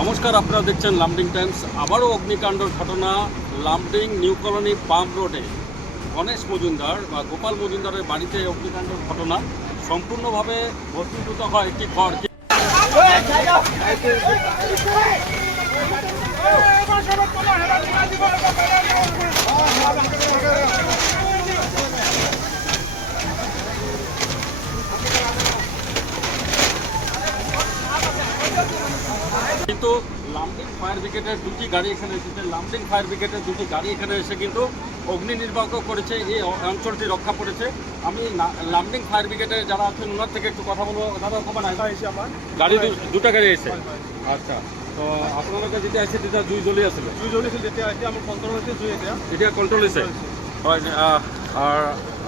নমস্কার, আপনারা দেখছেন লামডিং টাইমস। আবারও অগ্নিকাণ্ডের ঘটনা লামডিং নিউ কলোনি পাম্প রোডে গণেশ মজুমদার বা গোপাল মজুমদারের বাড়িতে অগ্নিকাণ্ডের ঘটনা। সম্পূর্ণভাবে ভস্মীভূত হয় একটি ঘর। কিন্তু লামডিং ফায়ার ব্রিগেডের দুটি গাড়ি এখানে এসেছে। লামডিং ফায়ার ব্রিগেডের দুটি গাড়ি এখানে এসে কিন্তু অগ্নি নির্বাপক করেছে, এই অঞ্চলটি রক্ষা করেছে। আমি লামডিং ফায়ার ব্রিগেডের যারা আছেন ওনার থেকে একটু কথা বলবো। দাদা কখন এসে আমার গাড়ি দুটা গাড়ি এসে? আচ্ছা, তো আপোনালোকে যেতিয়া আহিছে তেতিয়া জুই জ্বলি আছিলে? জুই জ্বলিছিল, তেতিয়া এতিয়া আমাৰ কণ্ট্ৰল হৈছে জুই, এতিয়া কণ্ট্ৰল হৈছে, হয়।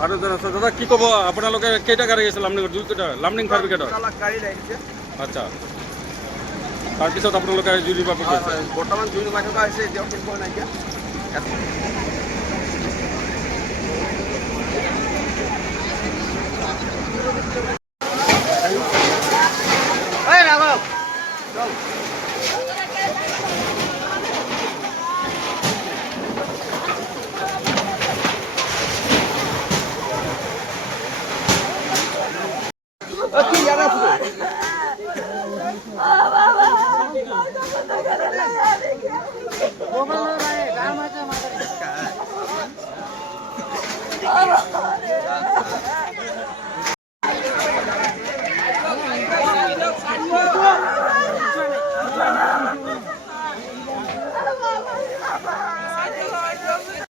আৰু দাদা কি ক'ব, আপোনালোকে কেইটা গাড়ী আহিছে লামডিঙত? দুইটা লামডিং ফায়াৰ ব্ৰিগেডৰ গাড়ী লাগিছে। আচ্ছা, তাৰপিছত আপোনালোকে জুই নিৰ্বাপক কৰিছে? বৰ্তমান জুই নুমাই থকা হৈছে, এতিয়াও শেষ হোৱা নাইকিয়া।